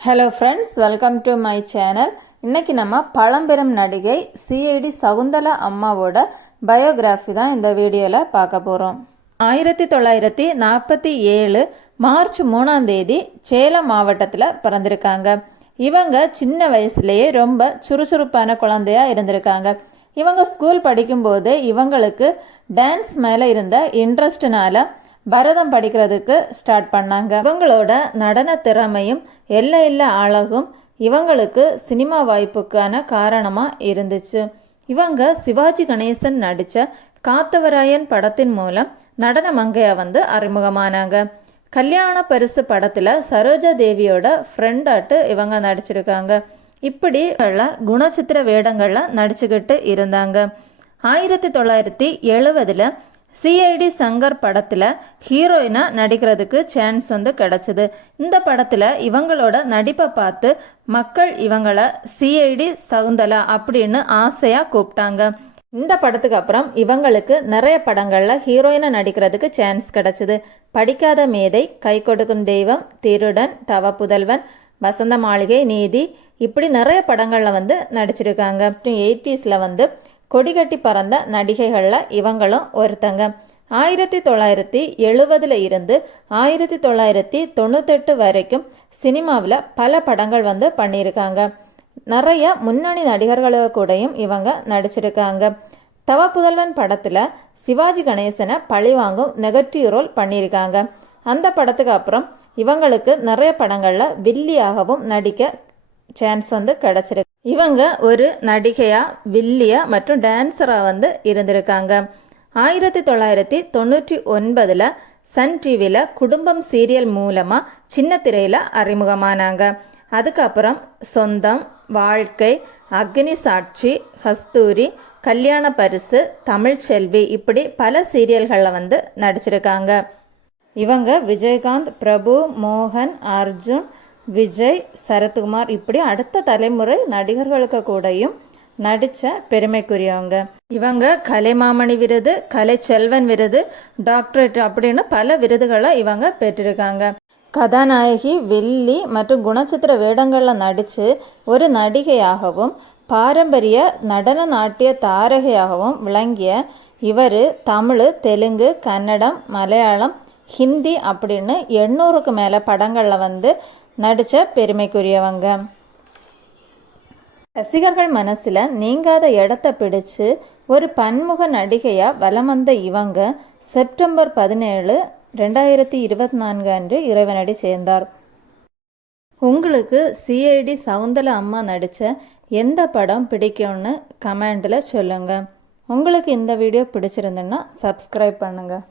Hello friends, welcome to my channel. இன்றைக்கி நம்ம பழம்பெரும் நடிகை சிஐடி சகுந்தலா அம்மாவோட பயோகிராஃபி தான் இந்த வீடியோவில் பார்க்க போகிறோம். 1947 மார்ச் 3ஆம் தேதி சேலம் மாவட்டத்தில் பிறந்திருக்காங்க. இவங்க சின்ன வயசுலேயே ரொம்ப சுறுசுறுப்பான குழந்தையாக இருந்திருக்காங்க. இவங்க ஸ்கூல் படிக்கும்போது இவங்களுக்கு டான்ஸ் மேலே இருந்த இன்ட்ரெஸ்ட்னால பரதம் படிக்கிறதுக்கு ஸ்டார்ட் பண்ணாங்க. இவங்களோட நடன திறமையும் எல்லையில்லா அழகும் இவங்களுக்கு சினிமா வாய்ப்புக்கான காரணமாக இருந்துச்சு. இவங்க சிவாஜி கணேசன் நடித்த காத்தவராயன் படத்தின் மூலம் நடன மங்கையாக அறிமுகமானாங்க. கல்யாண பரிசு படத்தில் சரோஜா தேவியோட ஃப்ரெண்டாட்டு இவங்க நடிச்சிருக்காங்க. இப்படி குணச்சித்திர வேடங்களில் நடிச்சுக்கிட்டு இருந்தாங்க. 1970 சிஐடி சங்கர் படத்தில் ஹீரோயினாக நடிக்கிறதுக்கு சான்ஸ் கிடச்சிது. இந்த படத்தில் இவங்களோட நடிப்பை பார்த்து மக்கள் இவங்களை சிஐடி சகுந்தலா அப்படின்னு ஆசையாக கூப்பிட்டாங்க. இந்த படத்துக்கு அப்புறம் இவங்களுக்கு நிறைய படங்களில் ஹீரோயினாக நடிக்கிறதுக்கு சான்ஸ் கிடச்சிது. படிக்காத மேதை, கை கொடுக்கும் தெய்வம், திருடன், தவ புதல்வன், வசந்த மாளிகை, நீதி, இப்படி நிறைய படங்களில் நடிச்சிருக்காங்க. 80s கொடிகட்டி பறந்த நடிகைகளில் இவங்களும் ஒருத்தங்க. 1970 இருந்து 1998 வரைக்கும் சினிமாவில் பல படங்கள் பண்ணியிருக்காங்க. நிறைய முன்னணி நடிகர்களுக்கு கூடயும் இவங்க நடிச்சிருக்காங்க. தவ புதல்வன் படத்தில் சிவாஜி கணேசனை பழிவாங்கும் நெகட்டிவ் ரோல் பண்ணியிருக்காங்க. அந்த படத்துக்கு அப்புறம் இவங்களுக்கு நிறைய படங்களில் வில்லியாகவும் நடிக்க சான்ஸ் கிடச்சிருக்கு. இவங்க ஒரு நடிகையா, வில்லியா மற்றும் டான்ஸராக இருந்திருக்காங்க. 1999 சன் டிவியில் குடும்பம் சீரியல் மூலமாக சின்ன திரையில் அறிமுகமானாங்க. அதுக்கப்புறம் சொந்தம், வாழ்க்கை, அக்னி சாட்சி, கஸ்தூரி, கல்யாண பரிசு, தமிழ் செல்வி, இப்படி பல சீரியல்களில் நடிச்சிருக்காங்க. இவங்க விஜயகாந்த், பிரபு, மோகன், அர்ஜுன், விஜய், சரத்குமார், இப்படி அடுத்த தலைமுறை நடிகர்களுக்கு கூடயும் நடித்த பெருமைக்குரியவங்க. இவங்க கலைமாமணி விருது, கலை செல்வன் விருது, டாக்டரேட் அப்படின்னு பல விருதுகளை இவங்க பெற்றிருக்காங்க. கதாநாயகி, வில்லி மற்றும் குணச்சித்திர வேடங்களில் நடித்து ஒரு நடிகையாகவும் பாரம்பரிய நடன நாட்டிய தாரகையாகவும் விளங்கிய இவர் தமிழ், தெலுங்கு, கன்னடம், மலையாளம், ஹிந்தி அப்படின்னு 800க்கு மேலே படங்களில் நடித்த பெருமைக்குரியவங்க. ரசிகர்கள் மனசில் நீங்காத இடத்த பிடிச்சு ஒரு பன்முக நடிகையாக வலம் வந்த இவங்க செப்டம்பர் 17, 2024 அன்று இறைவனடி சேர்ந்தார். உங்களுக்கு சிஐடி சகுந்தலா அம்மா நடித்த எந்த படம் பிடிக்கும்னு கமெண்டில் சொல்லுங்கள். உங்களுக்கு இந்த வீடியோ பிடிச்சிருந்துன்னா சப்ஸ்கிரைப் பண்ணுங்கள்.